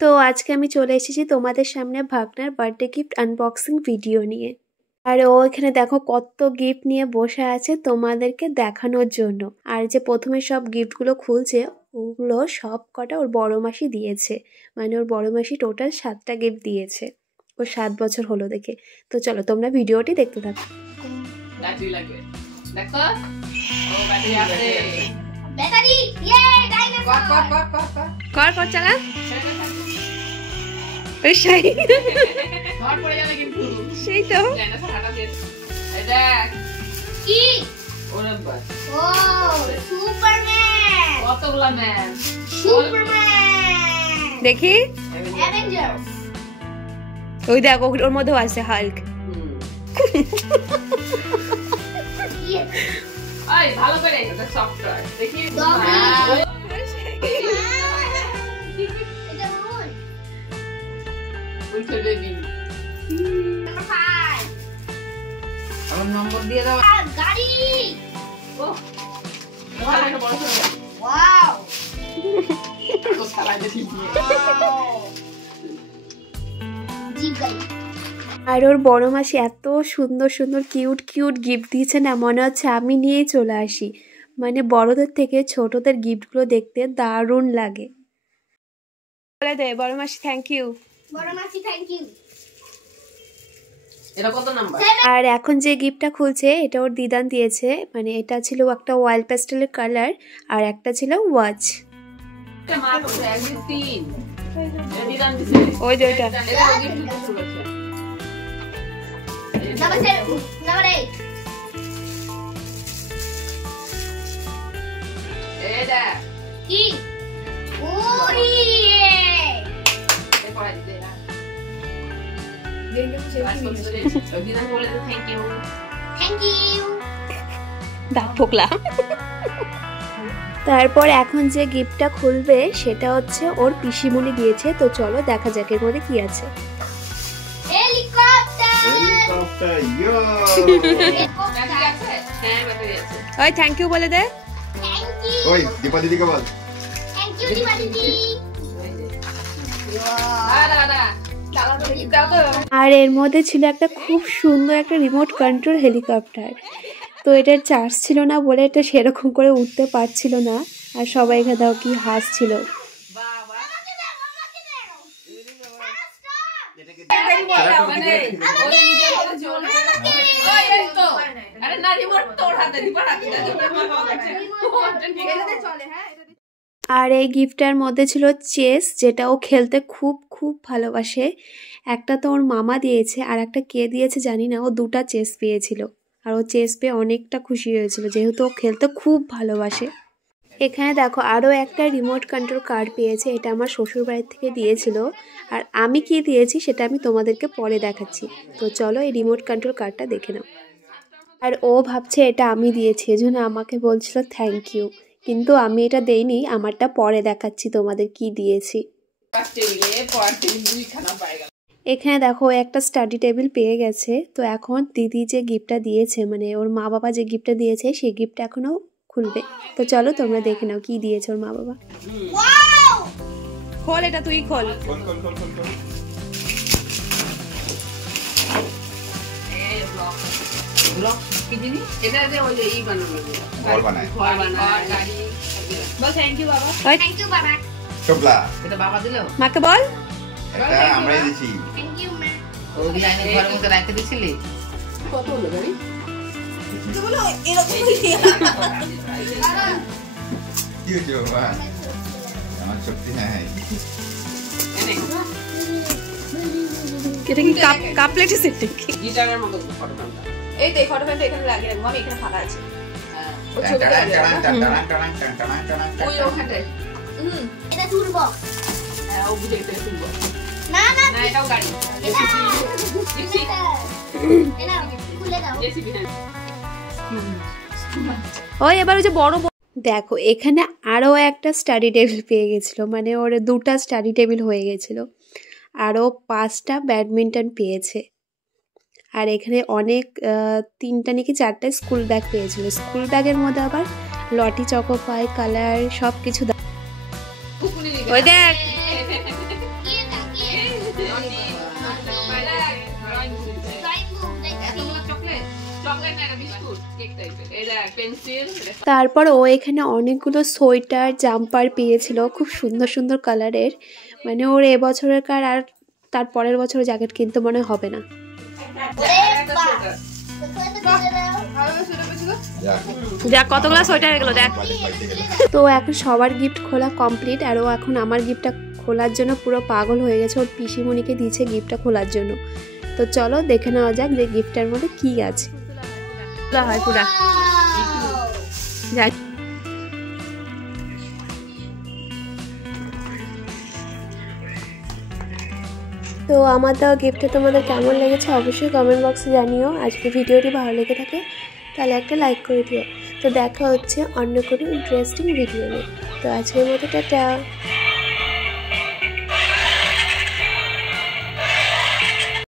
তো আজকে আমি চলে এসেছি তোমাদের সামনে ভাগনার বার্থডে গিফট আনবক্সিং ভিডিও নিয়ে। আর ও এখানে দেখো কত গিফট নিয়ে বসে আছে তোমাদেরকে দেখানোর জন্য। আর যে প্রথমে সব গিফটগুলো খুলছে ওগুলো সব কটা ওর বড় মাসি দিয়েছে, মানে ওর বড় মাসি টোটাল 7টা গিফট দিয়েছে। ওর 7 বছর হলো দেখে। তো চলো তোমরা ভিডিওটি দেখতে থাকো। ব্যাটারি লাগবে, দেখো ও ব্যাটারি আছে, ব্যাটারি ইয়ে ডাইনোসর কর চালা ওই সেই ঘর পড়ে যাবে কিন্তু সেই তো ডাইনোসর হাঁটা দিয়ে এই দেখ কি ওরে বাস ও সুপারম্যান কতগুলা ম্যান সুপারম্যান দেখি অ্যাভেঞ্জার্স ওই দেখ ওর মধ্যেও আছে হাল্ক। আই ভালো করে এটা সফট টয় দেখি এটা রুল উঠে বেবি নাম্বার 5 আমার নম্বর দিয়ে দাও গাড়ি ও এটা বড় করে ওয়াও তো সারা দেখি জিপ গাড়ি। আর ওর বড় মাসি এত সুন্দর সুন্দর কিউট কিউট গিফট দিয়েছে না, মনে হচ্ছে আমি নিয়েই চলে আসি। মানে বড়দের থেকে ছোটদের গিফটগুলো দেখতে দারুণ লাগে। বলে দে বড় মাসি থ্যাংক ইউ। বড় মাসি থ্যাংক ইউ। এটা কত নাম্বার? আর এখন যে গিফটটা খুলছে এটা ওর দিদান দিয়েছে, মানে এটা ছিল একটা ওয়াইল্ড প্যাস্টেলের কালার আর একটা ছিল ওয়াচ। এটা মার হচ্ছে 1 2 3 এটা দিলাম দিছে ওই যে ওইটা এটা গিফট দিতে শুরু করছে নাম্বার 7 নাম্বার 8 এটা কি ওরি এই পড়া দিতে না দিদান বলে তো থ্যাংক ইউ দাঁত ফোকলা। তারপর এখন যে গিফটটা খুলবে সেটা হচ্ছে ওর পিসিমণি দিয়েছে। তো চলো দেখা যাক এর মধ্যে কি আছে। হেলিকপ্টার ইয়ো ব্যাটারি আছে হ্যাঁ ব্যাটারি আছে ওই থ্যাংক ইউ বলে দে। থ্যাংক ইউ ওই দীপা দিদিকে বল থ্যাংক ইউ দিবা দিদি। দাদা চালা তো গিফট দাও তো আর এর মধ্যে ছিল একটা খুব সুন্দর একটা রিমোট কন্ট্রোল হেলিকপ্টার। তো এটার চার্জ ছিল না বলে এটা সেরকম করে উঠতে পারছিল না, আর সবাই এখানে কি হাসছিল। বাবা মানে ওই নিজের কথা জোর ওই এই তো আরে না রিমোট তোর হাতে দিবা হাতে চলে হ্যাঁ। আর এই গিফটটার মধ্যে ছিল চেস, যেটা ও খেলতে খুব খুব ভালোবাসে। একটা তো ওর মামা দিয়েছে আর একটা কে দিয়েছে জানি না, ও 2টা চেস পেয়েছিল। আর ও চেস পেয়ে অনেকটা খুশি হয়েছিল যেহেতু ও খেলতে খুব ভালোবাসে। এখানে দেখো আরও একটা রিমোট কন্ট্রোল কার পেয়েছে, এটা আমার শ্বশুর বাড়ির থেকে দিয়েছিল। আর আমি কি দিয়েছি সেটা আমি তোমাদেরকে পরে দেখাচ্ছি। তো চলো এই রিমোট কন্ট্রোল কারটা দেখে নাও। আর ও ভাবছে এটা আমি দিয়েছি, এজন্য আমাকে বলছিল থ্যাংক ইউ, কিন্তু আমি এটা দেইনি, আমারটা পরে দেখাচ্ছি তোমাদের কি দিয়েছি। এখানে দেখো একটা স্টাডি টেবিল পেয়ে গেছে। তো এখন দিদি যে গিফটটা দিয়েছে, মানে ওর মা বাবা যে গিফটটা দিয়েছে সেই গিফটটা এখনো খুলবে। তো চলো তোমরা দেখে নাও কি দিয়েছে ওর মা বাবা। ওয়াও খোল এটা তুই খোল। এই ব্লক কি জিনিস এটা যে ওই যে ই বানানো ঘর বানায় গাড়ি বল থ্যাংক ইউ বাবা থ্যাংক ইউ বাবা চোপলা এটা বাবা দিলো মাকে বল এটা আমরাই দিছি থ্যাংক ইউ মা। ওই লাইনে ঘরের মধ্যে রাখতে দিছিলি কত হলো গাড়ি কি হয়েছে বাবা আমার শক্তি নাই এটা কি কাপ প্লেটে সেট নাকি? গিটারের মতো ফটোটা এই তো এই ফটো ফ্রেমটা এখানে লাগিয়ে রাখবো আমি, এখানে ফাঁকা আছে। ওই ছবিটা ওই ওই ওখানে এটা টুল বক্স হ্যাঁ ও বুঝে গেছে শুনবো না না না এটাও গাড়ি এটা এটা খুলে দাও। জেসিবি হ্যাঁ ওই এবার ওই যে বড় দেখো এখানে আরও একটা স্টাডি টেবিল পেয়ে গেছিলো, মানে ওর 2টা স্টাডি টেবিল হয়ে গেছিলো। আরও 5টা ব্যাডমিন্টন পেয়েছে। আর এখানে অনেক 3টা নাকি 4টা স্কুল ব্যাগ পেয়েছিল। স্কুল ব্যাগের মধ্যে আবার লটি চকো পাই কালার সব কিছু। ওই দেখ কি তারপর ও এখানে অনেকগুলো সোয়েটার জাম্পার পেয়েছিল খুব সুন্দর সুন্দর কালারের, মানে ওর এবছরের কার আর তার পরের বছর জ্যাকেট কিনতে মনে হবে না। দেখ কতগুলো সোয়েটার এগুলো দেখ। তো এখন সবার গিফট খোলা কমপ্লিট, আর ও এখন আমার গিফটটা খোলার জন্য পুরো পাগল হয়ে গেছে। ওর পিসিমণিকে দিয়েছে গিফটটা খোলার জন্য। তো চলো দেখে নেওয়া যাক যে গিফটটার মধ্যে কি আছে। হয় পুরা যাই। তো আমার দেওয়া গিফটটা তোমাদের কেমন লেগেছে অবশ্যই কমেন্ট বক্সে জানিও। আজকে ভিডিওটি ভালো লেগে থাকে তাহলে একটা লাইক করে দিও। তো দেখা হচ্ছে অন্য কোনো ইন্টারেস্টিং ভিডিও নিয়ে। তো আজকের মতো টাটা।